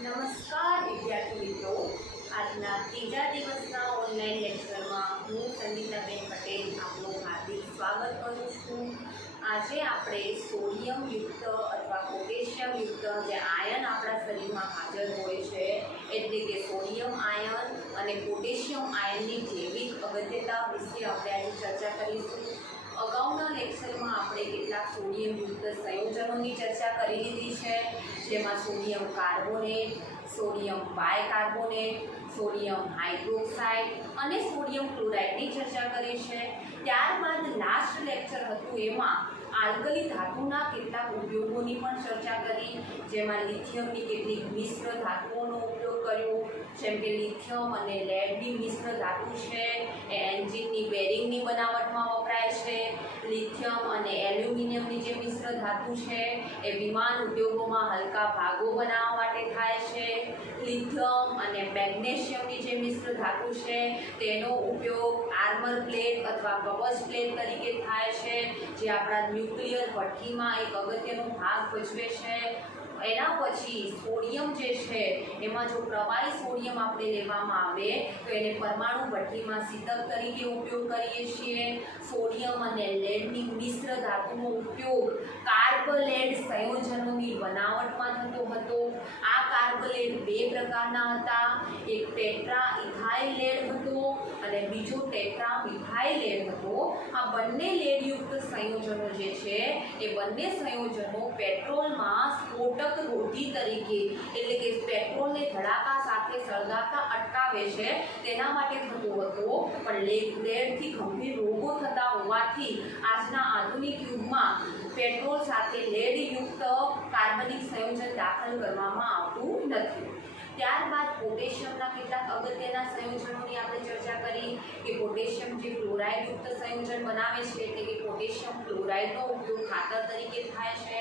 નમસ્કાર વિદ્યાર્થી મિત્રો, આજના ત્રીજા દિવસના ઓનલાઈન લેક્ચરમાં હું સંગીતાબેન પટેલ આપનું હાર્દિક સ્વાગત કરું છું. આજે આપણે સોડિયમયુક્ત અથવા પોટેશિયમયુક્ત જે આયન આપણા શરીરમાં હાજર હોય છે, એટલે કે સોડિયમ આયન અને પોટેશિયમ આયનની જૈવિક અગત્યતા વિશે આપણે આજે ચર્ચા કરીશું. અગાઉના લેક્ચરમાં આપણે કેટલાક સોડિયમયુક્ત સંયોજનોની ચર્ચા કરી લીધી છે, જેમાં sodium carbonate, sodium bicarbonate, sodium hydroxide અને સોડિયમ ક્લોરાઇડની ચર્ચા કરી છે. ત્યારબાદ લાસ્ટ લેક્ચર હતું એમાં આલ્કલી ધાતુના કેટલાક ઉપયોગોની પણ ચર્ચા કરી, જેમાં લિથિયમની કેટલીક મિશ્ર ધાતુઓનો ઉપયોગ કર્યો, જેમ કે લિથિયમ અને લેડની મિશ્ર ધાતુ છે એ એન્જિનની બેરિંગની બનાવટમાં વપરાય છે. લિથિયમ અને એલ્યુમિનિયમની જે મિશ્ર ધાતુ છે એ વિમાન ઉદ્યોગોમાં હલકા ભાગો બનાવવા માટે થાય છે. લિથિયમ અને મેગ્નેશિયમની જે મિશ્ર ધાતુ છે તેનો ઉપયોગ આર્મર પ્લેટ અથવા કવચ પ્લેટ તરીકે થાય છે, જે આપણા ન્યુક્લિયર ભઠ્ઠીમાં એક અગત્યનો ભાગ ભજવે છે. એના પછી સોડિયમ જે છે એમાં જો પ્રવાહી સોડિયમ આપણે લેવામાં આવે તો એને પરમાણુ ભઠ્ઠીમાં શીતક તરીકે ઉપયોગ કરીએ છીએ. સોડિયમ અને લેડની મિશ્ર ધાતુનો ઉપયોગ કાર્બલેડ સંયોજનોની બનાવટમાં થતો હતો. આ કાર્બલેડ બે પ્રકારના હતા, એક ટેટ્રા ઇથાઇલ લેડ હતો અને બીજો ટેટ્રા મિથાઇલ લેડ હતો. આ બંને લેડયુક્ત સંયોજનો જે છે એ બંને સંયોજનો પેટ્રોલમાં સ્ફોટક રોધી તરીકે, એટલે કે પેટ્રોલને ધડાકા સાથે સળગાવતા અટકાવે છે તેના માટે થતો હતો, પણ લેડથી ગંભીર રોગો થતા હોવાથી આજના આધુનિક યુગમાં પેટ્રોલ સાથે લેડયુક્ત કાર્બનિક સંયોજન દાખલ કરવામાં આવતું નથી. ત્યારબાદ પોટેશિયમના કેટલાક અગત્યના સંયોજનોની આપણે ચર્ચા કરી કે પોટેશિયમ જે ક્લોરાઇડયુક્ત સંયોજન બનાવે છે, એટલે કે પોટેશિયમ ક્લોરાઇડનો ઉપયોગ ખાતર તરીકે થાય છે.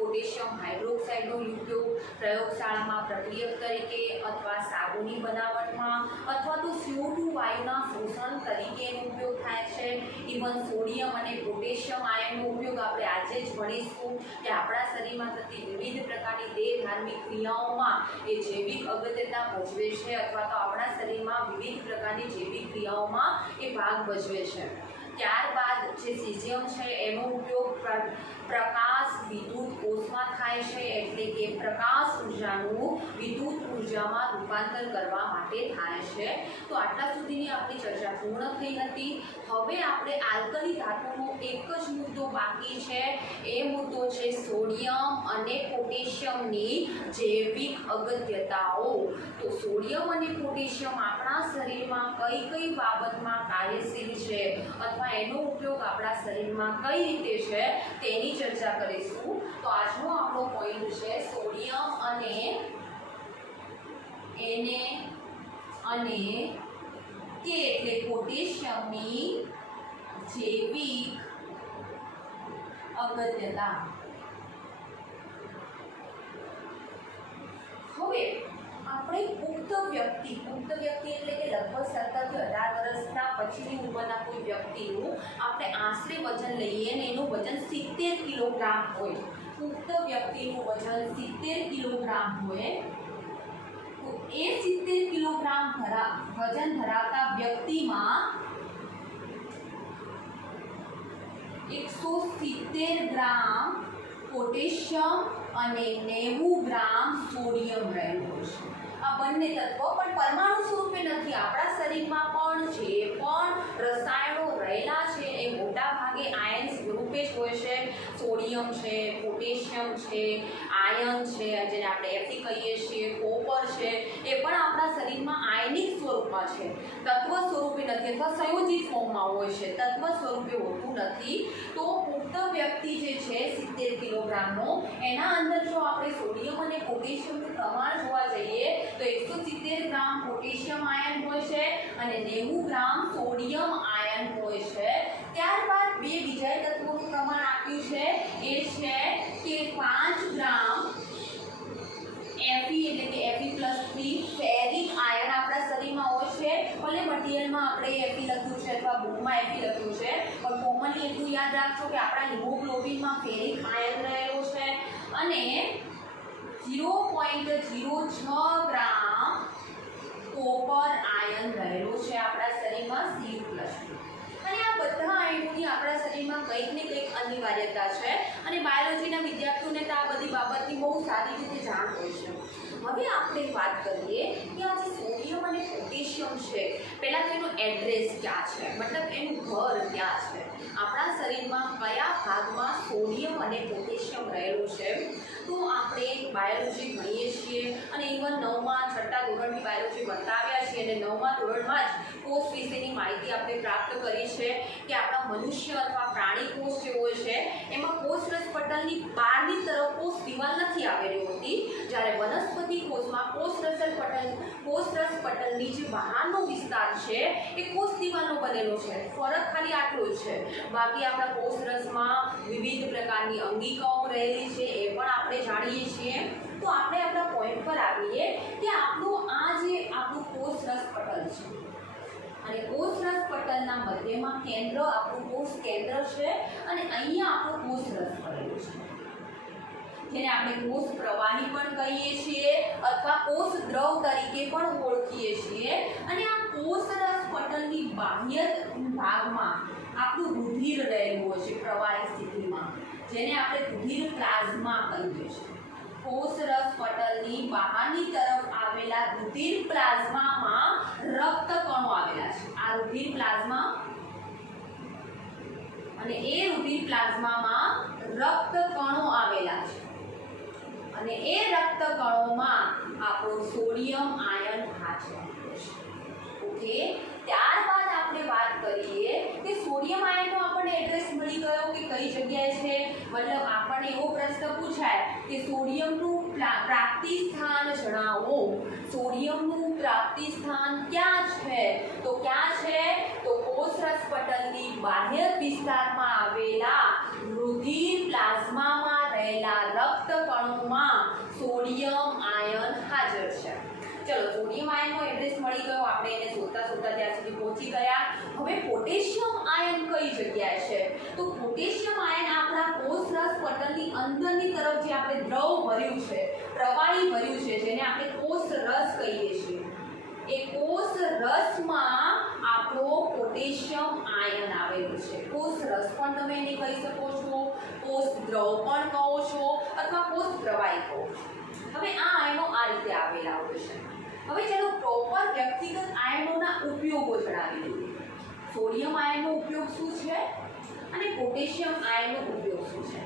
પોટેશિયમ હાઇડ્રોક્સાઇડનો ઉપયોગ પ્રયોગશાળામાં પ્રક્રિયક તરીકે અથવા સાબુની બનાવટમાં અથવા તો CO2 વાયુના શોષણ તરીકે એનો ઉપયોગ થાય છે. ઇવન સોડિયમ અને પોટેશિયમ આયનનો ઉપયોગ આપણે આજે જ ભણીશું કે આપણા શરીરમાં થતી વિવિધ પ્રકારની દેહ ધાર્મિક ક્રિયાઓમાં એ જૈવિક અગત્યતા ભજવે છે અથવા તો આપણા શરીરમાં વિવિધ પ્રકારની જૈવિક ક્રિયાઓમાં એ ભાગ ભજવે છે. ત્યારબાદ જે સીઝિયમ છે એનો ઉપયોગ પ્રકાશ વિદ્યુત કોષમાં થાય છે, એટલે કે પ્રકાશ ઉર્જાનું વિદ્યુત ઉર્જામાં રૂપાંતર કરવા માટે થાય છે. તો આટલા સુધીની આપણી ચર્ચા પૂર્ણ થઈ હતી. હવે આપણે આલ્કલી ધાતુનો એક જ મુદ્દો બાકી છે, એ મુદ્દો છે સોડિયમ અને પોટેશિયમની જૈવિક અગત્યતાઓ. તો સોડિયમ અને પોટેશિયમ આપણા શરીરમાં કઈ કઈ બાબતમાં કાર્યશીલ છે અથવા એનો ઉપયોગ આપણા શરીરમાં કઈ રીતે છે તેની ચર્ચા કરીશું. તો આજનો આપણો પોઈન્ટ છે સોડિયમ અને કે એટલે પોટેશિયમની જૈવિક અગત્યતા. હવે આપણે પુખ્ત વ્યક્તિ એટલે કે લગભગ 17 થી 18 વર્ષના પછીની ઉંમરના કોઈ વ્યક્તિનું આપણે આશરે વજન લઈએ અને એનું વજન 70 કિલોગ્રામ હોય. પુખ્ત વ્યક્તિનું વજન 70 કિલોગ્રામ હોય તો એ 70 કિલોગ્રામ વજન ધરાવતા વ્યક્તિમાં 170 ગ્રામ પોટેશિયમ અને 90 ગ્રામ સોડિયમ રહેલું છે. આ બંને તત્વો પણ પરમાણુ સ્વરૂપે નથી, આપણા શરીરમાં પણ જે પણ રસાયણો રહેલા છે એ મોટા ભાગે આયન સ્વરૂપે જ હોય છે. સોડિયમ છે, પોટેશિયમ છે, આયન છે જેને આપણે Fe કહીએ છીએ, કોપર છે, એ પણ આપણા શરીરમાં આયનિક સ્વરૂપમાં છે, તત્વ સ્વરૂપે નથી અથવા સંયોજિત ફોર્મમાં હોય છે, તત્વ સ્વરૂપે હોતું નથી. તો પુખ્ત વ્યક્તિ જે છે 70 કિલોગ્રામનો, એના અંદર જો આપણે સોડિયમ અને પોટેશિયમનું પ્રમાણ જોવા જઈએ તો 170 ગ્રામ પોટેશિયમ આયન હોય છે અને 90 ગ્રામ સોડિયમ આયન હોય છે. ત્યારબાદ બે બીજા તત્વોનું પ્રમાણ આપ્યું છે, એ છે કે 5 ગ્રામ Fe એટલે કે Fe+3 ફેરિક આયન આપણા શરીરમાં હોય છે. ભલે મટીરિયલમાં આપણે Fe લખ્યું છે અથવા બુકમાં Fe લખ્યું છે, પણ કોમનલી એટલું યાદ રાખજો કે આપણા હિમોગ્લોબિનમાં ફેરિક આયન રહેલો છે. અને 0.06 ગ્રામ કોપર આયન રહેલું છે આપણા શરીરમાં Cu+. અને આ બધા આયનોની આપણા શરીરમાં કંઈક ને કંઈક અનિવાર્યતા છે અને બાયોલોજીના વિદ્યાર્થીઓને તો આ બધી બાબતની બહુ સારી રીતે જાણ હોય છે. હવે આપણે વાત કરીએ કે આ જે સોડિયમ અને પોટેશિયમ છે, પહેલાં તો એનું એડ્રેસ ક્યાં છે, મતલબ એનું ઘર ક્યાં છે, આપણા શરીરમાં કયા ભાગમાં સોડિયમ અને પોટેશિયમ રહેલું છે. તો આપણે બાયોલોજી ભણીએ છીએ અને ઇવન 9મા 6ઠ્ઠા ધોરણની બાયોલોજી ભણતા આવ્યા છીએ અને 9મા ધોરણમાં જ કોષ વિશેની માહિતી આપણે પ્રાપ્ત કરી છે કે આપણા મનુષ્ય અથવા પ્રાણી કોષ જે હોય છે એમાં કોષરસ પટલની બહારની તરફ કોષ દિવાલ નથી આવેલી હોતી, જ્યારે વનસ્પતિ કોષમાં કોષરસ પટલની જે બહારનો વિસ્તાર છે એ કોષ દિવાલનો બનેલો છે. ફરક ખાલી આટલો જ છે. બાકી આપણા કોષરસમાં વિવિધ પ્રકારની અંગિકાઓ રહેલી છે એ પણ આપણે જાણીએ છીએ. તો આપણે આપણા પોઈન્ટ પર આવીએ કે આપણું કોષરસ પટલ છે અને કોષરસ પટલના મધ્યમાં કેન્દ્ર આપણું કોષ કેન્દ્ર છે અને અહીંયા આપણું કોષરસ પડેલું છે, જેને આપણે કોષ પ્રવાહી પણ કહીએ છીએ અથવા કોષ દ્રવ તરીકે પણ ઓળખીએ છીએ. અને આ કોષરસ પટલની બાહ્ય ભાગમાં આપણું રુધિર રહેલું હોય છે પ્રવાહી સ્થિતિમાં, જેને આપણે રુધિર પ્લાઝમા કહીએ છીએ. કોષરસ પટલની બહારની તરફ આવેલા રુધિર પ્લાઝમામાં રક્તકણો આવેલા છે. આ રુધિર પ્લાઝમા અને એ રુધિર પ્લાઝમામાં રક્તકણો આવેલા છે અને એ રક્તકણોમાં આપણો સોડિયમ આયન હાજર છે. ઓકે, ત્યારબાદ આપણે વાત કરીએ કે સોડિયમ આયનનો આપણને એડ્રેસ મળી ગયો કે કઈ જગ્યાએ છે. મતલબ આપણને એવો પ્રશ્ન પૂછાય કે સોડિયમનું પ્રાપ્તિ સ્થાન જણાવો. સોડિયમનું પ્રાપ્તિ સ્થાન ક્યાં છે? તો ક્યાં છે? તો કોષરસ પટલની બાહ્ય વિસ્તારમાં આવેલા રુધિર પ્લાઝમામાં રહેલા રક્તકણોમાં સોડિયમ આયન હાજર છે. ચલો, સોડિયમ આયનનો એડ્રેસ મળી ગયો, આપણે એને શોધતા ત્યાં સુધી પહોંચી ગયા. હવે પોટેશિયમ આયન કઈ જગ્યાએ છે? તો પોટેશિયમ આયન આપણા કોષરસ પટલની અંદરની તરફ જે આપણે દ્રવ ભર્યું છે, પ્રવાહી ભર્યું છે, જેને આપણે કોષ રસ કહીએ છીએ, એ કોષ રસમાં આપણો પોટેશિયમ આયન આવેલું છે. કોષ રસ પણ તમે એને કહી શકો છો, કોષ દ્રવ પણ કહો છો અથવા કોષ પ્રવાહી કહો છો. હવે આ આયનો આ રીતે આવેલા હોય છે. હવે ચાલો પ્રોપર વ્યક્તિગત આયનોના ઉપયોગો જણાવી દઈએ. સોડિયમ આયનનો ઉપયોગ શું છે અને પોટેશિયમ આયનનો ઉપયોગ શું છે?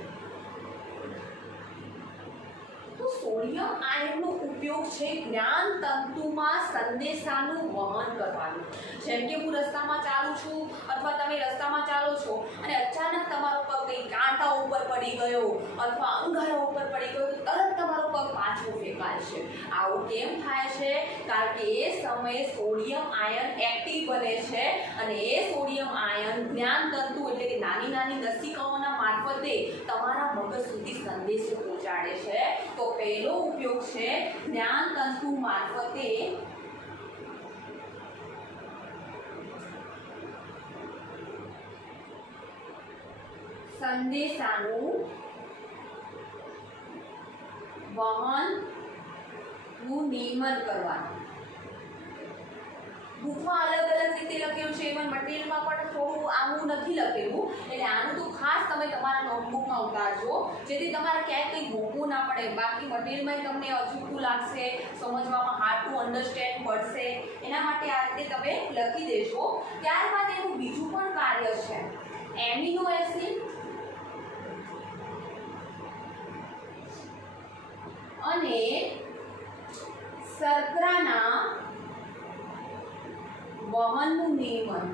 તો સોડિયમ આયનનો ઉપયોગ છે જ્ઞાન તંતુમાં સંદેશાનું વહન કરવાનું. જેમ કે હું રસ્તામાં ચાલું છું અથવા તમે રસ્તામાં ચાલો છો અને અચાનક તમારો પગ કંઈ કાંટા ઉપર પડી ગયો અથવા અંગારા ઉપર પડી ગયો તો તરત તમારો પગ પાછો ફેંકાય છે. આવું કેમ થાય છે? કારણ કે એ સમયે સોડિયમ આયન એક્ટિવ બને છે અને એ સોડિયમ આયન જ્ઞાન તંતુ એટલે કે નાની નાની નસિકાઓના મારફતે તમારા મગજ સુધી સંદેશો પહોંચાડે છે. તો પહેલો ઉપયોગ છે જ્ઞાન તંતુ મારફતે સંદેશાનું વહનનું નિયમન કરવાનું. બુકમાં અલગ અલગ રીતે લખેલું છે, ઇવન મટીરિયલમાં પણ થોડું આવું નથી લખેલું, એટલે આનું તો ખાસ તમે તમારા નોટબુકમાં ઉતારજો જેથી તમારે ક્યાંય કંઈ ગોખવું ના પડે. બાકી મટીરિયલમાં તમને અજુગતું લાગશે, સમજવામાં હાર્ડ ટુ અન્ડરસ્ટેન્ડ પડશે, એના માટે આ રીતે તમે લખી દેજો. ત્યારબાદ એનું બીજું પણ કાર્ય છે એમિનો એસિડ અને શર્કરાના વહનનું નિયમન.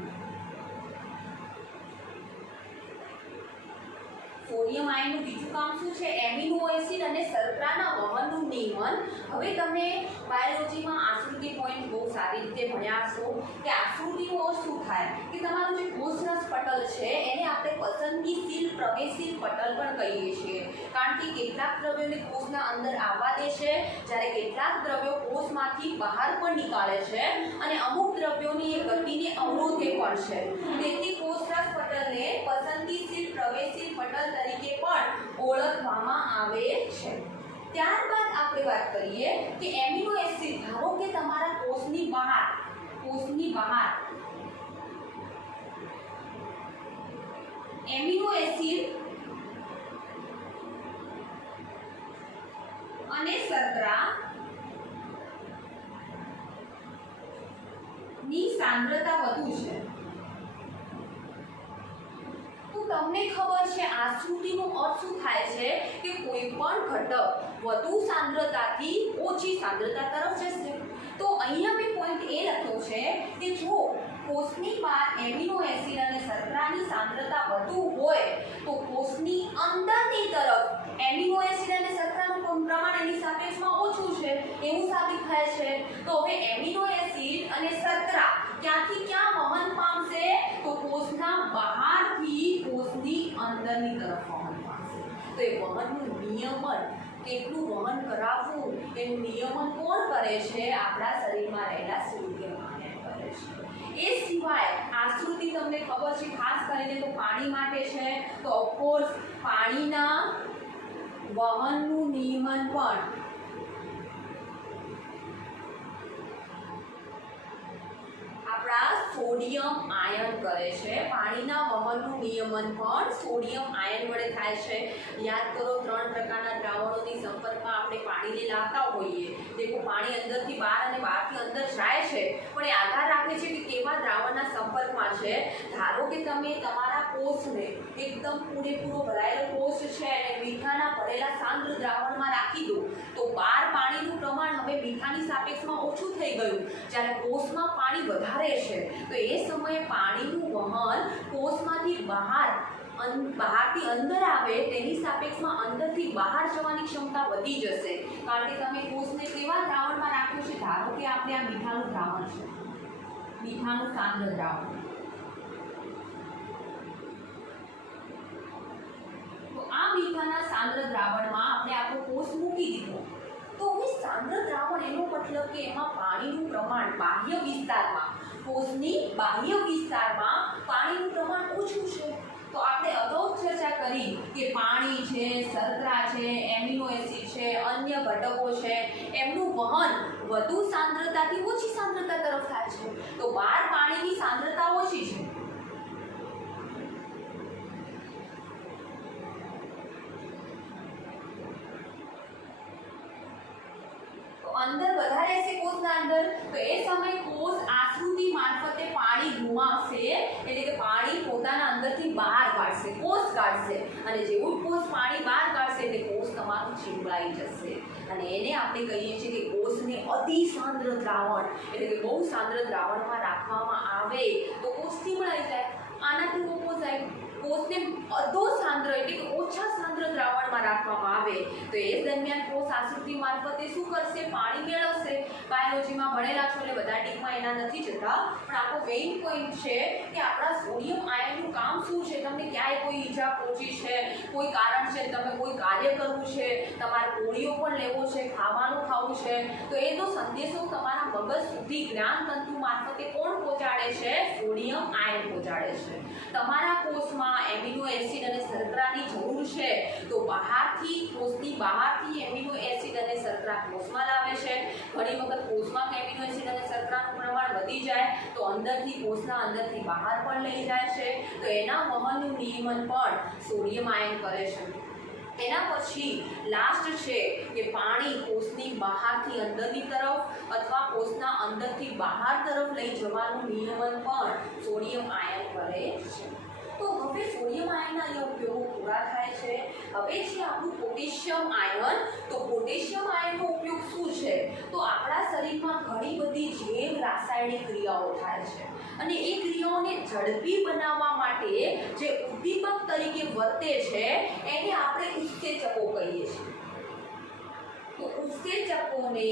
સોડિયમ આયનનું બીજું કામ શું છે? એમિનો એસિડ અને શર્કરાના વહનનું નિયમન. હવે તમે બાયોલોજીમાં આકૃતિ પોઈન્ટ બહુ સારી રીતે ભણ્યા હશો કે આકૃતિઓ શું થાય કે તમારું જે કોષરસ પટલ છે એને આપણે પસંદગીશીલ પ્રવેશશીલ પટલ પણ કહીએ છીએ. કારણ કે કેટલાક દ્રવ્યોને કોષના અંદર આવવા દે છે, જ્યારે કેટલાક દ્રવ્યો કોષમાંથી બહાર પણ નીકાળે છે અને અમુક દ્રવ્યોની એ ગતિને અવરોધે પણ છે. તેથી કોષરસ પટલને પસંદગીશીલ પ્રવેશશીલ પટલ તરીકે પણ ઓળખવામાં આવે છે. ત્યારબાદ આપણે વાત કરીએ કે એમિનો એસિડ, ધારો કે તમારા કોષની બહાર એમિનો એસિડ અને શર્કરા ની સાંદ્રતા વધુ છે, તો તમને ખબર છે આશ્રુતિનો અર્થ શું થાય છે કે કોઈ પણ ઘટક વધુ સાંદ્રતાથી ઓછી સાંદ્રતા તરફ જશે। તો અહીંયા મેં પોઈન્ટ એ લખ્યો છે કે જો કોષની બહાર એમિનો એસિડ અને શર્કરાની સાંદ્રતા વધુ હોય તો કોષની અંદરની તરફ એમિનો એસિડ અને શર્કરાનું પ્રમાણ એની સાપેક્ષમાં ઓછું છે એવું સાબિત થાય છે। તો હવે એમિનો એસિડ અને શર્કરા ક્યાંથી ક્યાં વહન પામશે તો કોષના બહારથી કોષની અંદરની તરફ વહન પામશે। તો એ વહનનું નિયમન, કેટલું વહન કરાવવું એનું નિયમન કોણ કરે છે? આપણા શરીરમાં રહેલા સોડિયમ આયન કરે છે। એ સિવાય આશ્રુતિ તમને ખબર છે ખાસ કરીને તો પાણી માટે છે, તો ઓફકોર્સ પાણીના વહનનું નિયમન પણ આપણા સોડિયમ આયન કરે છે। પાણીના વહનનું નિયમન પણ સોડિયમ આયન વડે થાય છે। યાદ કરો, 3 પ્રકારના દ્રાવણોની સંપર્કમાં આપણે પાણીને લાવતા હોઈએ, દેખો પાણી અંદરથી બહાર અને બહારથી અંદર જાય છે, પણ એ આધાર રાખે છે કે કેવા દ્રાવણના સંપર્કમાં છે। ધારો કે તમે તમારા કોષને એકદમ પૂરેપૂરો ભરાયેલો કોષ છે અને મીઠાના ભરેલા સાંદ્ર દ્રાવણમાં રાખી દો તો બહાર પાણીનું પ્રમાણ હવે મીઠાની સાપેક્ષમાં ઓછું થઈ ગયું, જ્યારે કોષમાં પાણી વધારે છે તો એ સમયે પાણીનું વહન કોષમાંથી બહારથી અંદર આવે તેની સાપેક્ષમાં અંદરથી બહાર જવાની ક્ષમતા વધી જશે, કારણ કે તમે કોષને કેવા દ્રાવણમાં રાખ્યું છે? ધારો કે આપણે આ મીઠાનું દ્રાવણ છે, મીઠાનું સાંદ્ર દ્રાવણ, તો આ મીઠાના સાંદ્ર દ્રાવણમાં આપણે આપણો કોષ મૂકી દીધો, તો હવે સાંદ્ર દ્રાવણ એનો મતલબ કે એમાં પાણીનું પ્રમાણ બાહ્ય વિસ્તારમાં, કોષની બાહ્ય વિસ્તારમાં પાણીનું પ્રમાણ ઓછું છે। તો આપણે અગાઉ ચર્ચા કરી કે પાણી છે, શર્કરા છે, એમિનો એસિડ છે, અન્ય ઘટકો છે, એમનું વહન વધુ સાંદ્રતાથી ઓછી સાંદ્રતા તરફ થાય છે। તો બહાર પાણીની સાંદ્રતા ઓછી છે, અંદર વધારે છે કોષના અંદર, તો એ સમયે કોષ આશ્રુતિ મારફતે પાણી ગુમાવશે, એટલે કે પાણી પોતાના અંદરથી બહાર કાઢશે, કોષ કાઢશે, અને જેવું કોષ પાણી બહાર કાઢશે એટલે કોષ તમારું છીનવાઈ જશે, અને એને આપણે કહીએ છીએ કે કોષને અતિ સાંદ્ર દ્રાવણ, એટલે કે બહુ સાંદ્ર દ્રાવણમાં રાખવામાં આવે તો કોષ છીનવાઈ જાય। આનાથી ઓપોઝાઇટ, કોષને અધો સાંદ્ર એટલે કે ઓછા સાંદ્ર દ્રાવણમાં રાખવામાં આવે તો એ દરમિયાન કોષ આશ્રુતિ મારફતે શું કરશે? પાણી મેળવશે। બાયોલોજીમાં ભણેલા છો એટલે બધા ડીપમાં એના નથી જતા, પણ આપણો મેઇન પોઈન્ટ છે કે આપણા સોડિયમ આયનનું કામ શું છે? તમને ક્યાંય કોઈ ઈજા પહોંચી છે, કોઈ કારણ છે, તમે કોઈ કાર્ય કરવું છે, તમારે ગોળીઓ પણ લેવો છે, ખાવાનું ખાવું છે, તો એનો સંદેશો તમારા મગજ સુધી જ્ઞાન તંતુ મારફતે કોણ પહોંચાડે છે? સોડિયમ આયન પહોંચાડે છે। તમારા કોષમાં એમિનો એસિડ અને શર્કરાની જરૂર છે તો બહારથી, કોષની બહારથી એમિનો એસિડ અને શર્કરા કોષમાં લાવે છે। ઘણી વખત કોષમાં એમિનો એસિડ અને શર્કરાનું પ્રમાણ વધી જાય તો અંદરથી, કોષના અંદરથી બહાર પણ લઈ જાય છે, તો એના વહનનું નિયમન પણ સોડિયમ આયન કરે છે। એના પછી લાસ્ટ છે કે પાણી કોષની બહારથી અંદરની તરફ અથવા કોષના અંદરથી બહાર તરફ લઈ જવાનું નિયમન પણ સોડિયમ આયન કરે છે। તો હવે સોડિયમ આયનના અહીંયા ઉપયોગો પૂરા થાય છે। હવે છે આપણું પોટેશિયમ આયન। તો પોટેશિયમ આયનનો ઉપયોગ શું છે? તો આપણા શરીરમાં ઘણી બધી જૈવ રાસાયણિક ક્રિયાઓ થાય છે અને એ ક્રિયાઓને ઝડપી બનાવવા માટે જે ઉદ્દીપક તરીકે વર્તે છે એને આપણે ઉત્સેચકો કહીએ છીએ। તો ઉત્સેચકોને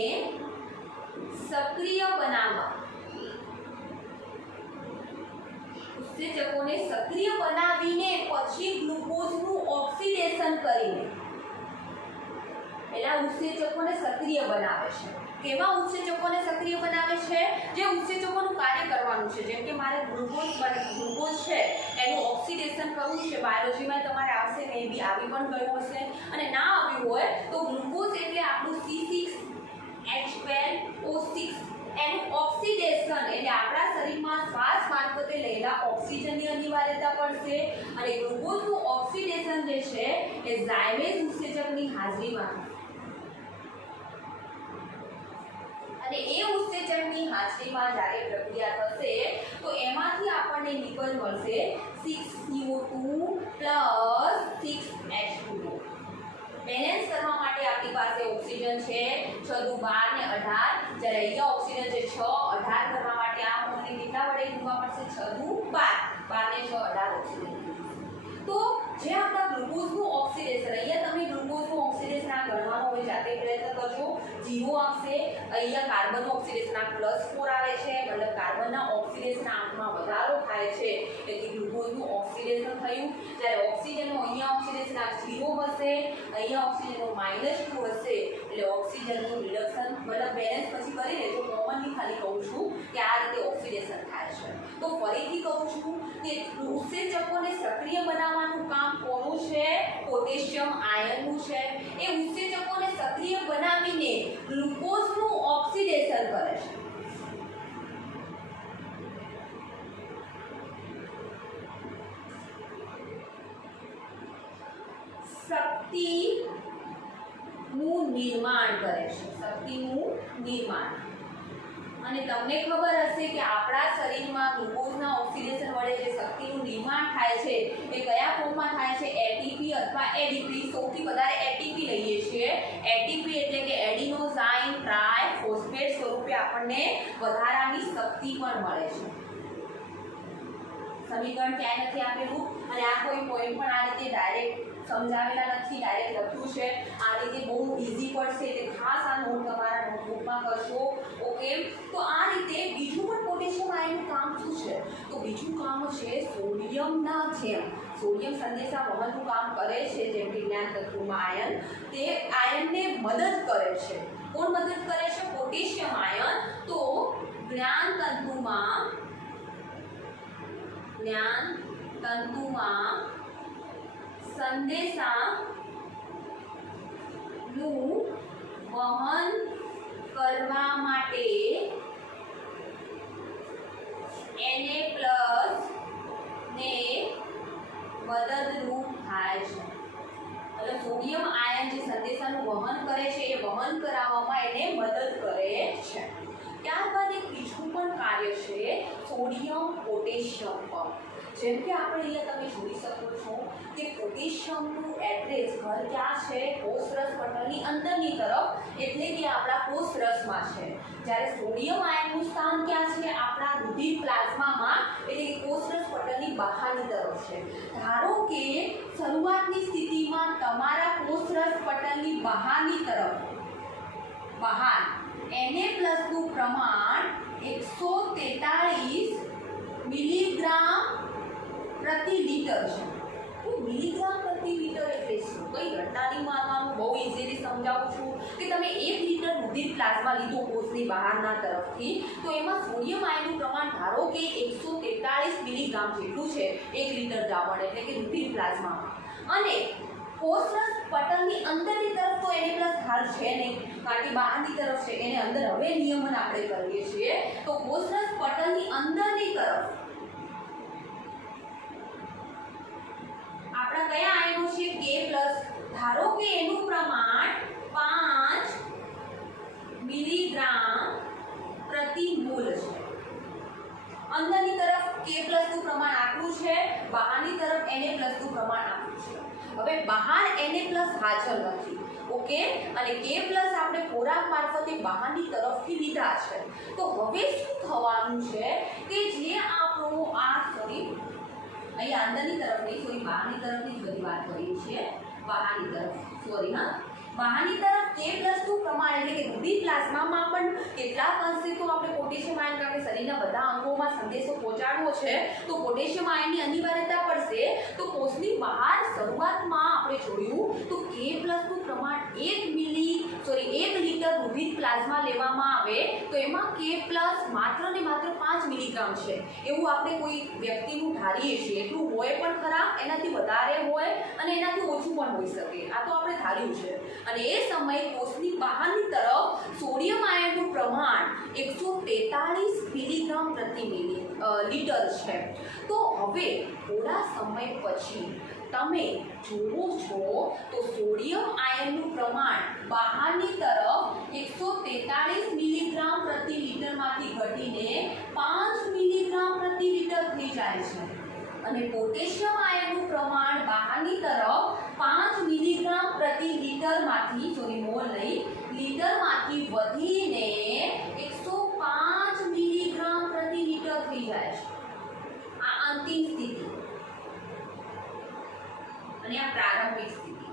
સક્રિય બનાવવા, ઉત્સેચકોને સક્રિય બનાવીને પછી ગ્લુકોઝનું ઓક્સિડેશન કરીને, પહેલા ઉત્સેચકોને સક્રિય બનાવે છે। કેવા ઉત્સેચકોને સક્રિય બનાવે છે? જે ઉત્સેચકોનું કાર્ય કરવાનું છે, જેમ કે મારે ગ્લુકોઝ છે એનું ઓક્સિડેશન કરવું છે, બાયોલોજીમાં તમારે આવશે, મે બી આવી પણ ગયું હશે, અને ના આવ્યું હોય તો ગ્લુકોઝ એટલે પહેલા ઓક્સિજનની અનિવાર્યતા પડશે અને ગ્લુકોઝનું ઓક્સિડેશન જે છે એ ઝાયમેઝ ઉત્સેચકની હાજરીમાં અને એ ઉત્સેચકની હાજરીમાં જ્યારે પ્રક્રિયા થશે તો એમાંથી આપણને નિકલ મળશે 6CO2 + 6H2O. બેલેન્સ કરવા માટે આપણી પાસે ઓક્સિજન છે 6 × 12 ને 18, જ્યારે અહીંયા ઓક્સિજન છે 6 18 કરવા માટે આ મોલને કેટલા વડે ગુણવા પડશે 6 × 12 12 ને 6 18 ઓક્સિજન. તો જે આપણા ગ્લુકોઝનું ઓક્સિડેશન, અહીંયા તમે ગ્લુકોઝનું ઓક્સિડેશન આ ગણવાનો હોય જાતે પ્રયત્ન કરજો, 0 આવશે. અહીંયા કાર્બનનું ઓક્સિડેશન આ +4 આવે છે, મતલબ કાર્બનના ઓક્સિડેશન આંકમાં વધારો થાય છે એટલે ગ્લુકોઝનું ઓક્સિડેશન થયું. જ્યારે ઓક્સિજનનું અહીંયા ઓક્સિડેશન આ 0 હશે, અહીંયા ઓક્સિજનનું -2 હશે એટલે ઓક્સિજનનું રિડક્શન, મતલબ બેલેન્સ પછી કરી લેજો. કોમનલી ખાલી કહું છું કે આ રીતે ઓક્સિડેશન થાય છે. તો ફરીથી કહું છું કે ઉત્સેચકોને સક્રિય બનાવવાનું કામ કોનું છે? પોટેશિયમ આયનનું છે. એ ઉત્સેચકોને સક્રિય બનાવીને ગ્લુકોઝનું ઓક્સિડેશન કરે છે. શક્તિનું નિર્માણ કરે છે, શક્તિનું નિર્માણ. અને તમને ખબર હશે કે આપણા શરીરમાં ગ્લુકોઝના ઓક્સિડેશન વડે જે શક્તિનું નિર્માણ થાય છે એ કયા ફોર્મમાં થાય છે? એટીપી અથવા એડીપી. સૌથી વધારે એટીપી લઈએ છીએ. એટીપી એટલે કે એડિનોસાઇન ટ્રાઇફોસ્ફેટ સ્વરૂપે આપણને વધારાની શક્તિ પણ મળે છે. સમીકરણ ક્યાંય નથી આપેલું અને આ કોઈ પોઈન્ટ પણ આ રીતે ડાયરેક્ટ સમજાવેલા નથી, ડાયરેક્ટ લખ્યું છે. આ રીતે બહુ ઈઝી પડશે એટલે ખાસ આ નોટ તમારા નોટબુકમાં કરશો. ઓકે, તો આ રીતે બીજું પણ પોટેશિયમ આયનનું કામ શું છે? તો બીજું કામ છે સોડિયમના જેમ સોડિયમ સંદેશા વહનનું કામ કરે છે. જેમ કે જ્ઞાન તંતુમાં આયન, તે આયનને મદદ કરે છે. કોણ મદદ કરે છે? Potassium ion. તો જ્ઞાન તંતુમાં સંદેશાનું વહન કરવા માટે Na+ ને મદદરૂપ થાય છે. એટલે સોડિયમ આયન જે સંદેશાનું વહન કરે છે એ વહન કરાવવામાં એને મદદ કરે છે. ત્યારબાદ એક બીજું પણ કાર્ય છે સોડિયમ પોટેશિયમ પંપ. જેમ કે આપણે અહીંયા તમે જોઈ શકો છો કે પોટેશિયમનું એડ્રેસ ઘર ક્યાં છે? કોષરસ પટલની અંદરની તરફ, એટલે કે આપણા કોષરસમાં છે. જ્યારે સોડિયમ આયનનું સ્થાન ક્યાં છે? આપણા રુધિર પ્લાઝમામાં, એટલે કે કોષરસ પટલની બહારની તરફ છે. ધારો કે શરૂઆતની સ્થિતિમાં તમારા કોષરસ પટલની બહારની તરફ બહાર Na+નું પ્રમાણ 143 મિલીગ્રામ પ્રતિ લિટર છે. તો મિલીગ્રામ પ્રતિ લિટર એટલે શું? કંઈ ઘટના નહીં માનવાનું, બહુ ઇઝીલી સમજાવું છું કે તમે 1 લિટર રુધિર પ્લાઝમા લીધો કોષની બહારના તરફથી, તો એમાં સોડિયમ આયનનું પ્રમાણ ધારો કે 143 મિલીગ્રામ જેટલું છે 1 લિટર દ્રાવણ એટલે કે રુધિર પ્લાઝમામાં. અને કોષરસ પટલની અંદરની તરફ તો Na+ હાલ છે નહીં, કારણ કે બહારની તરફ છે. એને અંદર હવે નિયમન આપણે કરીએ છીએ. તો કોષરસ પટલની અંદરની તરફ આપણા કયા આયનો છે? K+. ધારો કે એનું પ્રમાણ 5 મિલીગ્રામ પ્રતિ મોલ છે. અંદરની તરફ K+ નું પ્રમાણ આટલું છે, બહારની તરફ Na+ નું પ્રમાણ આટલું છે. હવે બહાર Na+ હાજર નથી. ઓકે, અને K+ આપણે ખોરાક મારફતે બહારની તરફથી લીધા છે. તો હવે શું થવાનું છે કે જે આપણો આ અહીંયા અંદરની તરફ નહીં, સોરી બહારની તરફની જ બધી વાત કરીએ છીએ. બહારની તરફ, સોરી હા, બહારની તરફ K+ નું પ્રમાણ એટલે કે રુધિર પ્લાઝમામાં પણ કેટલાક અંશે તો આપણે પોટેશિયમ આયન, કારણ કે શરીરના બધા અંગોમાં સંદેશો પહોંચાડવો છે તો પોટેશિયમ આયનની અનિવાર્યતા પડશે. તો કોષની બહાર શરૂઆતમાં આપણે જોયું તો K+ નું પ્રમાણ 1 લિટર રુધિર વિથ પ્લાઝમા લેવામાં આવે તો એમાં K પ્લસ માત્ર ને માત્ર 5 મિલીગ્રામ છે એવું આપણે કોઈ વ્યક્તિનું ધારીએ છીએ. એટલું હોય પણ ખરા, એનાથી વધારે હોય અને એનાથી ઓછું પણ હોઈ શકે. આ તો આપણે ધાર્યું છે. અને એ સમયે કોષની બહારની તરફ સોડિયમ આયનનું પ્રમાણ 143 મિલીગ્રામ પ્રતિ લિટર છે. તો હવે થોડા સમય પછી તમે જુઓ છો તો સોડિયમ આયનનું પ્રમાણ બહારની તરફ 143 મિલીગ્રામ પ્રતિ લિટરમાંથી ઘટીને 5 મિલીગ્રામ પ્રતિ લિટર થઈ જાય છે. અને પોટેશિયમ આયનનું પ્રમાણ બહારની તરફ 5 મિલીગ્રામ પ્રતિ લિટરમાંથી લિટરમાંથી વધીને 105 મિલીગ્રામ પ્રતિ લિટર થઈ જાય છે. આ અંતિમ સ્થિતિ અને આ પ્રારંભિક સ્થિતિ.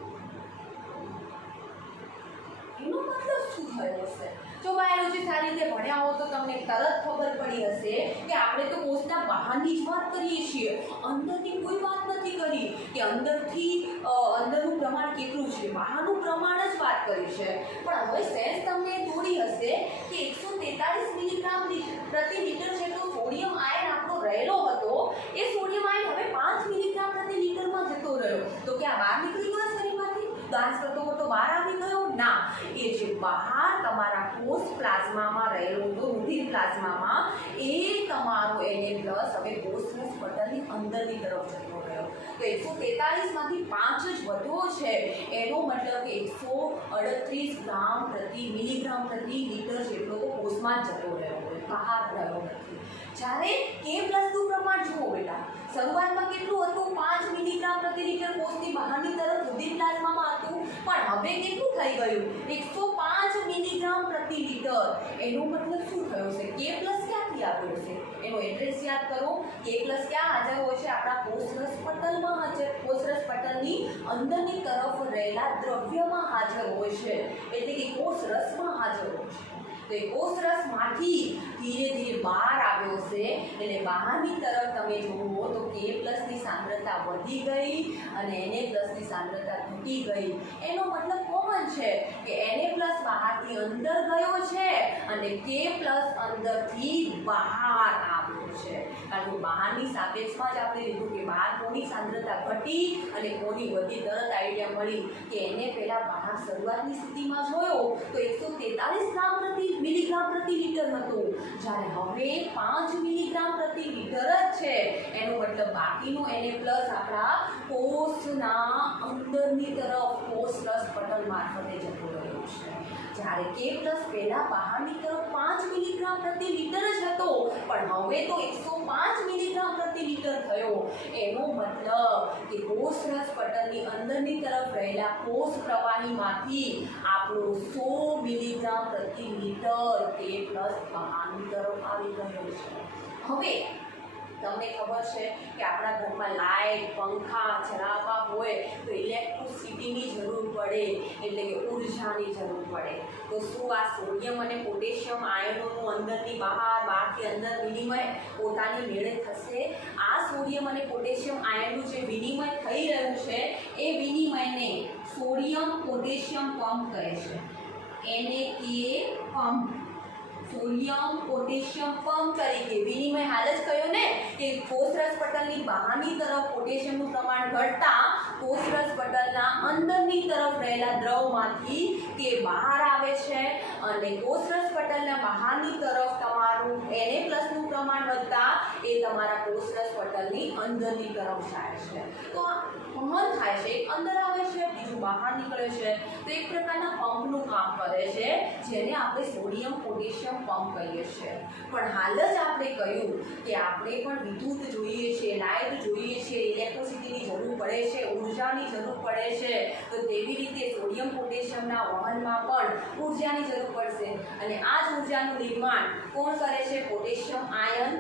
એનો મતલબ શું થયો હશે? જો બાયોલોજી સારી રીતે ભણ્યા હો તો તમને તરત ખબર પડી હશે કે આપણે તો કોષના બહારની જ વાત કરીએ છીએ, અંદરની કોઈ વાત નથી કરી કે અંદરનું પ્રમાણ કેટલું છે, બહારનું પ્રમાણ જ વાત કરી છે. પણ હવે સેન્સ તમને દોરી હશે કે 143 મિલીગ્રામ પ્રતિ લિટર જેટલો સોડિયમ આયન આપણો રહેલો હતો, એ સોડિયમ આયન હવે 5 મિલીગ્રામ પ્રતિ લિટરમાં જતો રહ્યો. તો કે આ બહાર નીકળી ગયો શરીરમાંથી? ડાન્સ કરતો કરતો બહાર આવી ગયો? ના, એ જે બહાર તમારા કોષ પ્લાઝમામાં રહેલો હતો, રુધિર પ્લાઝમામાં, એ તમારો Na+ હવે કોષરસ પટલની અંદરની તરફ જતો રહ્યો. તો 143 માંથી 5 જ વધ્યો છે. એનો મતલબ કે 138 મિલીગ્રામ પ્રતિ લિટર જેટલો તો કોષમાં જ જતો રહ્યો, બહાર રહ્યો નથી. જ્યારે K+ નું પ્રમાણ જુઓ બેટા, શરૂઆતમાં કેટલું હતું? 5 મિલીગ્રામ પ્રતિ લિટર કોષની બહારની તરફ રુધિર પ્લાઝમામાં હતું, પણ હવે કેટલું થઈ ગયું? 105 મિલીગ્રામ પ્રતિ લિટર. એનો મતલબ શું થયો છે? K+ ક્યાંથી આવ્યો છે? એનો એડ્રેસ યાદ કરો. K+ ક્યાં હાજર હોય છે? આપણા કોષરસ પટલમાં હાજર, કોષરસ પટલની અંદરની તરફ રહેલા દ્રવ્યમાં હાજર હોય છે, એટલે કે કોષરસમાં હાજર હોય છે. તો એ કોષરસમાંથી ધીરે ધીરે બહાર આવ્યો છે. એટલે બહારની તરફ તમે જુઓ તો K+ ની સાંદ્રતા વધી ગઈ અને Na+ ની સાંદ્રતા ઘટી ગઈ. એનો મતલબ કોમન છે કે Na+ બહારથી અંદર ગયો છે અને K+ અંદરથી બહાર આવ્યો છે. કારણ કે બહારની સાપેક્ષમાં જ આપણે લીધું કે બહાર કોની સાંદ્રતા ઘટી અને કોની વધી. તરત આઈડિયા મળી કે એને પહેલા બહાર શરૂઆતની સ્થિતિમાં જોયો તો 143 મિલીગ્રામ પ્રતિ લિટર હતું, જ્યારે હવે 5 મિલીગ્રામ પ્રતિ લિટર જ છે. એનો મતલબ બાકીનો Na+ આપણા કોષના અંદરની તરફ કોષરસ પટલ મારફતે જતો રહ્યો છે. જ્યારે K+ પહેલા બહારની તરફ 5 મિલીગ્રામ પ્રતિ લિટર જ હતો, પણ હવે તો 105 મિલીગ્રામ પ્રતિ લિટર થયો. એનો મતલબ કે કોષરસ પટલની અંદરની તરફ રહેલા કોષ પ્રવાહીમાંથી આપણો 100 મિલીગ્રામ પ્રતિ લિટર K+ બહારની તરફ આવી ગયો છે. હવે તમને ખબર છે કે આપણા ઘરમાં લાઇટ, પંખા ચલાવવા હોય તો ઇલેક્ટ્રિસિટીની જરૂર પડે, એટલે કે ઉર્જાની જરૂર પડે. તો શું આ સોડિયમ અને પોટેશિયમ આયનોનું અંદરની બહારથી અંદર વિનિમય પોતાની મેળે થશે? આ સોડિયમ અને પોટેશિયમ આયનનું જે વિનિમય થઈ રહ્યું છે એ વિનિમયને સોડિયમ પોટેશિયમ પંપ કહે છે. Na pump, sodium potassium pump તરીકે વિનિમય. હાલ જ કહ્યું ને કે કોષરસ પટલની બહારની તરફ પોટેશિયમનું પ્રમાણ ઘટતા કોષરસ પટલના અંદરની તરફ રહેલા દ્રવમાંથી તે બહાર આવે છે અને કોષરસ પટલના બહારની તરફ તમારું Na+ નું પ્રમાણ વધતા એ તમારા કોષરસ પટલની અંદરની તરફ જાય છે. તો આ વહન થાય છે, એક અંદર આવે છે, બીજું બહાર નીકળે છે. તો એક પ્રકારના પંપનું કામ કરે છે, જેને આપણે સોડિયમ પોટેશિયમ પંપ કહીએ છીએ. પણ હાલ જ આપણે કહ્યું કે આપણે પણ વિદ્યુત જોઈએ છે, લાઇટ જોઈએ છે, ઇલેક્ટ્રિસિટીની જરૂર પડે છે, ઉર્જાની જરૂર પડે છે. તો તેવી રીતે સોડિયમ પોટેશિયમના વહનમાં પણ ઉર્જાની જરૂર પડશે અને આ જ ઉર્જાનું નિર્માણ કોણ કરે છે? પોટેશિયમ આયન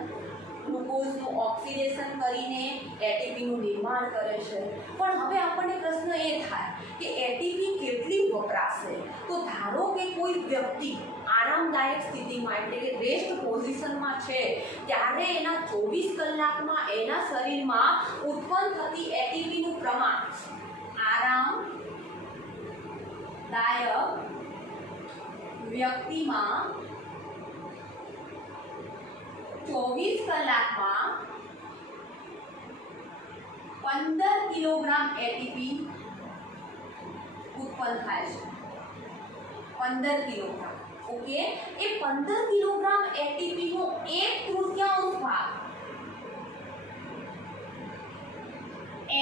ગ્લુકોઝનું ઓક્સિડેશન કરીને એટીપીનું નિર્માણ કરે છે. પણ હવે આપણને પ્રશ્ન એ થાય કે એટીપી કેટલી વપરાશે? તો ધારો કે કોઈ વ્યક્તિ આરામદાયક સ્થિતિમાં, એટલે કે રેસ્ટ પોઝિશનમાં છે, ત્યારે એના 24 કલાકમાં એના શરીરમાં ઉત્પન્ન થતી એટીપીનું પ્રમાણ આરામદાયક વ્યક્તિમાં 24 કલાકમાં 15 કિલોગ્રામ એટીપી ઉત્પન્ન થાય છે. 15 કિલોગ્રામ. ઓકે, એ 15 કિલોગ્રામ એટીપી નો 1/3 ભાગ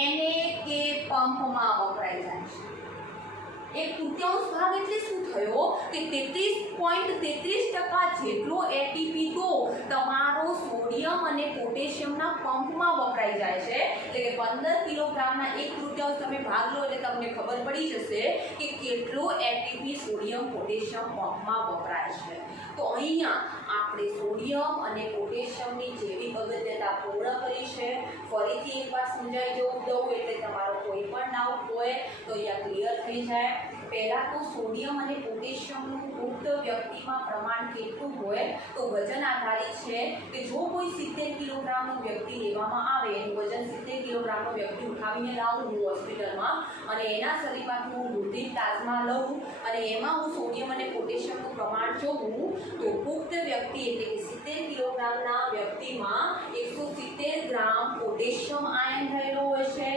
એને કે પંપમાં વપરાઈ જાય છે. 1/3 ભાગ એટલે શું થયો કે 33.33% જેટલો એટીપી તો તમારો સોડિયમ અને પોટેશિયમના પંપમાં વપરાઈ જાય છે. એટલે કે 15 કિલોગ્રામના 1/3 તમે ભાગ લો એટલે તમને ખબર પડી જશે કે કેટલો એટીપી સોડિયમ પોટેશિયમ પંપમાં વપરાય છે. તો અહીંયા આપણે સોડિયમ અને પોટેશિયમની જૈવિક અગત્યતા પૂર્ણ કરી છે. ફરીથી એકવાર સમજાવી દઉં એટલે તમારો કોઈ પણ ડાઉટ હોય તો અહીંયા ક્લિયર થઈ જાય. પહેલા તો સોડિયમ અને પોટેશિયમનું પુખ્ત વ્યક્તિમાં પ્રમાણ કેટલું હોય તો વજન આધારિત છે કે જો કોઈ 70 કિલોગ્રામનો વ્યક્તિ લેવામાં આવે, એનું વજન 70 કિલોગ્રામનો વ્યક્તિ ઉઠાવીને લાવું હું હોસ્પિટલમાં અને એના શરીરમાંથી હું રુધિર પ્લાઝમા લઉં અને એમાં હું સોડિયમ અને પોટેશિયમનું પ્રમાણ જોઉં તો પુખ્ત વ્યક્તિ એટલે કે 70 કિલોગ્રામના વ્યક્તિમાં 170 ગ્રામ પોટેશિયમ આયન રહેલો હોય છે,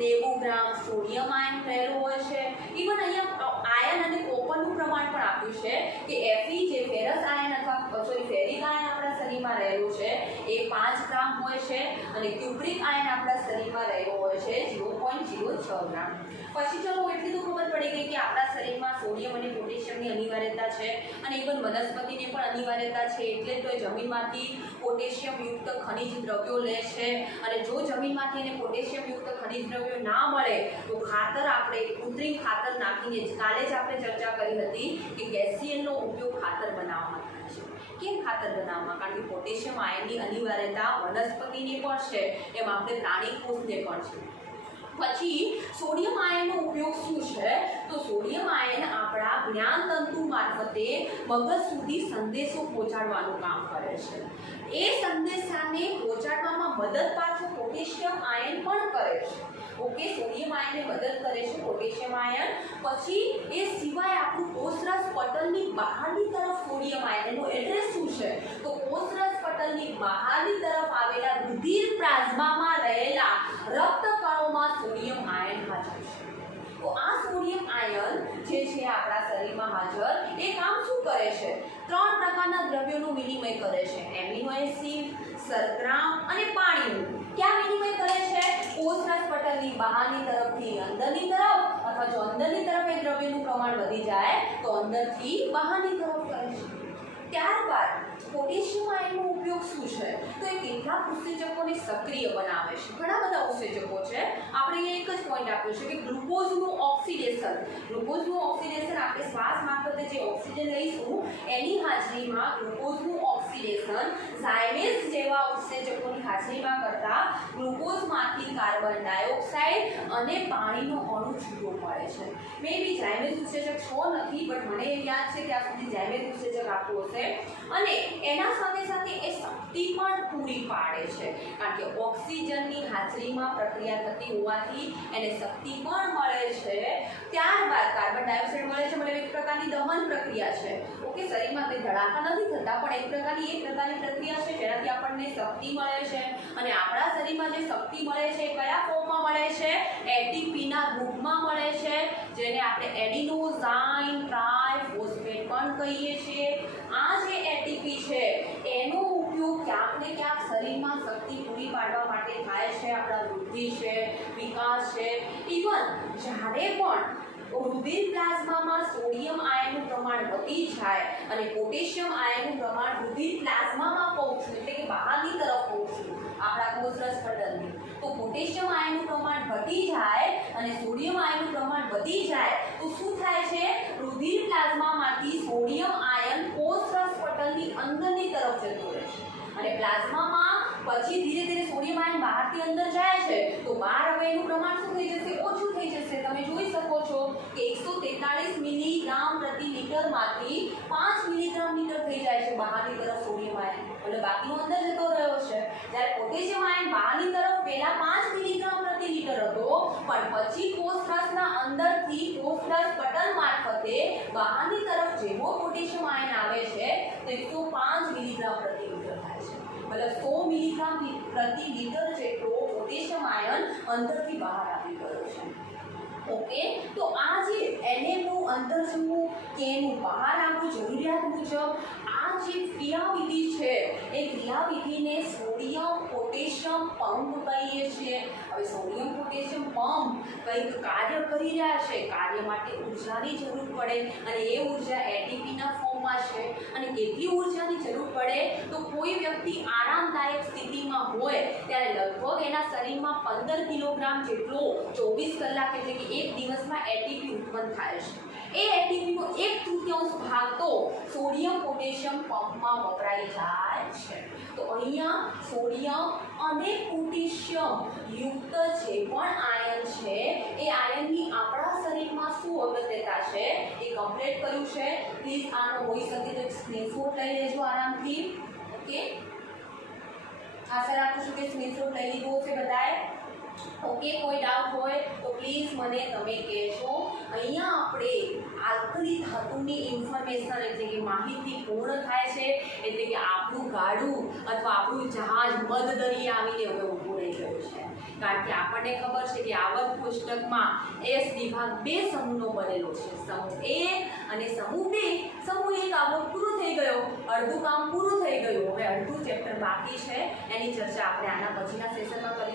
90 ગ્રામ સોડિયમ આયન રહેલો હોય છે. ઇવન અહીંયા આયન અને કોપરનું પ્રમાણ પણ આપ્યું છે કે Fe જે ફેરસ આયન અથવા ફેરિક આયન આપણા શરીરમાં રહેલું છે એ 5 ગ્રામ હોય છે અને ક્યુપ્રિક આયન આપણા શરીરમાં રહેલો હોય છે 0.06 ગ્રામ. પછી ચલો એટલી તો ખબર પડી ગઈ કે આપણા શરીરમાં સોડિયમ અને પોટેશિયમની અનિવાર્યતા છે અને ઇવન વનસ્પતિને પણ અનિવાર્યતા છે. એટલે તો એ જમીનમાંથી પોટેશિયમ યુક્ત ખનિજ દ્રવ્યો લે છે અને જો જમીનમાંથી એને પોટેશિયમ યુક્ત ખનિજ દ્રવ્યો ના મળે તો ખાતર આપણે કૃત્રિમ ખાતર નાખીને કાલે જ આપણે ચર્ચા કરી હતી કે ગેસિયનનો ઉપયોગ ખાતર બનાવવામાં થાય છે. કેમ ખાતર બનાવવામાં? કારણ કે પોટેશિયમ આયનની અનિવાર્યતા વનસ્પતિને પણ છે એમ આપણે પ્રાણી કોષને પણ છે. પછી સોડિયમ આયનનો ઉપયોગ શું છે તો સોડિયમ આયન આપણા જ્ઞાનતંતુ મારફતે મગજ સુધી સંદેશો પહોંચાડવાનું કામ કરે છે. એ સંદેશાને પહોંચાડવામાં મદદ પાછું પોટેશિયમ આયન પણ કરે છે. ઓકે, સોડિયમ આયનને મદદ કરે છે પોટેશિયમ આયન. પછી એ સિવાય આપણું કોષરસ પટલની બહારની તરફ સોડિયમ આયન એનું એડ્રેસ શું છે તો કોષરસ પટલની બહારની તરફ આવેલા રુધિર પ્લાઝમામાં રહેલા રક્ત કણોમાં સોડિયમ આયન હાજર છે. તો આ સોડિયમ આયન જે છે આપણા શરીરમાં હાજર એ કામ શું કરે છે? 3 પ્રકારના દ્રવ્યોનું વિનિમય કરે છે. એમિનો એસિડ, શર્કરા અને પાણીનું. ક્યાં વિનિમય કરે છે? કોષરસ પટલની બહારની તરફથી અંદરની તરફ અથવા જો અંદરની તરફ એ દ્રવ્યનું પ્રમાણ વધી જાય તો અંદરથી બહારની તરફ કરે છે. ત્યારબાદ પોટેશિયમ આયનનો ઉપયોગ શું છે તો એ કેટલાક ઉત્સેચકોને સક્રિય બનાવે છે. ઘણા બધા ઉત્સેચકો છે. આપણે એક જ પોઈન્ટ આપ્યો છે કે ગ્લુકોઝનું ઓક્સિડેશન. ગ્લુકોઝનું ઓક્સિડેશન આપણે શ્વાસ મારફતે જે ઓક્સિજન લઈશું એની હાજરીમાં ગ્લુકોઝનું ઓક્સિડેશન ઝાયમેઝ જેવા ઉત્સેચકોની હાજરીમાં કરતા ગ્લુકોઝમાંથી કાર્બન ડાયોક્સાઇડ અને પાણીનો અણુ છૂટો પડે છે. મે બી ઝાયમેઝ ઉત્સેચક છો નથી બટ મને યાદ છે કે આ સુધી ઝાયમેઝ ઉત્સેચક આપવું હશે અને એના સાથે સાથે એ શક્તિ પણ પૂરી પાડે છે કારણ કે ઓક્સિજનની હાજરીમાં પ્રક્રિયા થતી હોવાથી એને શક્તિ પણ મળે છે. ત્યારબાદ કાર્બન ડાયોક્સાઇડ મળે છે એટલે એક પ્રકારની દહન પ્રક્રિયા છે. ઓકે, શરીરમાં કંઈ ધડાકા નથી થતા પણ એક પ્રકારની પ્રક્રિયા છે જેનાથી આપણને શક્તિ મળે છે અને આપણા શરીરમાં જે શક્તિ મળે છે એ કયા ફોર્મમાં મળે છે? એટીપીના રૂપમાં મળે છે જેને આપણે એડિનોસાઇન ટ્રાઇફોસ્ફેટ પણ કહીએ છીએ. આ જે એટીપી છે એનો ઉપયોગ ક્યાંક ને ક્યાંક શરીરમાં શક્તિ પૂરી પાડવા માટે થાય છે. આપણા વૃદ્ધિ છે, વિકાસ છે. ઇવન જ્યારે પણ રુધિર પ્લાઝમામાં સોડિયમ આયનનું પ્રમાણ વધી જાય અને પોટેશિયમ આયનનું પ્રમાણ રુધિર પ્લાઝમામાં પહોંચવું એટલે કે બહારની તરફ પહોંચવું આપણા કોષરસ પટલની તો પોટેશિયમ આયનનું પ્રમાણ ઘટી જાય અને સોડિયમ આયનનું પ્રમાણ વધી જાય તો શું થાય છે? રુધિર પ્લાઝમામાંથી સોડિયમ આયન કોષરસ પટલની અંદરની તરફ જતો રહે છે અને પ્લાઝમામાં પછી ધીરે ધીરે સોડિયમ આયન બહારથી અંદર જાય છે તો બહાર હવે એનું પ્રમાણ શું થઈ જશે? ઓછું થઈ જશે. તમે જોઈ શકો છો કે 143 મિલીગ્રામ પ્રતિ લિટરમાંથી 5 મિલીગ્રામ લિટર થઈ જાય છે બહારની તરફ સોડિયમ આયન એટલે બાકીનો અંદર જતો રહ્યો છે. જ્યારે પોટેશિયમ આયન બહારની તરફ પહેલા 5 મિલીગ્રામ પ્રતિ લિટર હતો પણ પછી કોષરસના અંદરથી કોષરસ પટલ મારફતે બહારની તરફ જેવો પોટેશિયમ આયન આવે છે તે 105 મિલીગ્રામ પ્રતિ લિટર થાય છે, મતલબ 100 મિલીગ્રામ પ્રતિ લિટર જેટલો પોટેશિયમ આયન અંદરથી બહાર આવી ગયો છે. ઓકે, તો આ જે Na નું અંદર જવું કે એનું બહાર આવવું જરૂરિયાત મુજબ આ જે ક્રિયાવિધિ છે એ ક્રિયાવિધિને સોડિયમ પોટેશિયમ પંપ કહીએ છીએ. હવે સોડિયમ પોટેશિયમ પંપ કંઈક કાર્ય કરી રહ્યા છે, કાર્ય માટે ઉર્જાની જરૂર પડે અને એ ઉર્જા એટીપીના ફોર્મમાં છે. અને કેટલી ઉર્જાની જરૂર પડે તો કોઈ વ્યક્તિ આરામદાયક સ્થિતિમાં હોય ત્યારે લગભગ એના શરીરમાં 15 કિલોગ્રામ જેટલો 24 કલાક એટલે કે એક દિવસમાં એટીપી ઉત્પન્ન થાય છે. એ એટીપીનો 1/3 ભાગ તો સોડિયમ પોટેશિયમ પંપમાં વપરાઈ જાય છે. તો અહીંયા સોડિયમ અને પોટેશિયમ યુક્ત જે પણ આયન છે એ આયનની આપણા શરીરમાં શું અગત્યતા છે એ કમ્પ્લીટ કર્યું છે. પ્લીઝ આનો હોઈ શકે તો સ્ક્રીનશોટ લઈ લેજો આરામથી. ઓકે, આશા રાખું છું કે સ્ક્રીનશોટ લઈ લીધો છે બધાએ. ઓકે, કોઈ ડાઉટ હોય તો પ્લીઝ મને તમે કહેજો. અહીંયા આપણે આલ્કલી ધાતુની ઇન્ફોર્મેશન એટલે કે માહિતી પૂર્ણ થાય છે, એટલે કે આપણું ગાડું અથવા આપણું જહાજ મધદરિયે આવીને હવે ઊભું રહી ગયું છે. કારણ કે આપણને ખબર છે કે આવર્ત કોષ્ટકમાં એસ વિભાગ 2 સમૂહનો બનેલો છે, સમૂહ 1 અને સમૂહ 2. સમૂહ 1 આપણો પૂરો થઈ ગયો, અડધું કામ પૂરું થઈ ગયું. હવે અડધું ચેપ્ટર બાકી છે, એની ચર્ચા આપણે આના પછીના સેશનમાં કરીશું.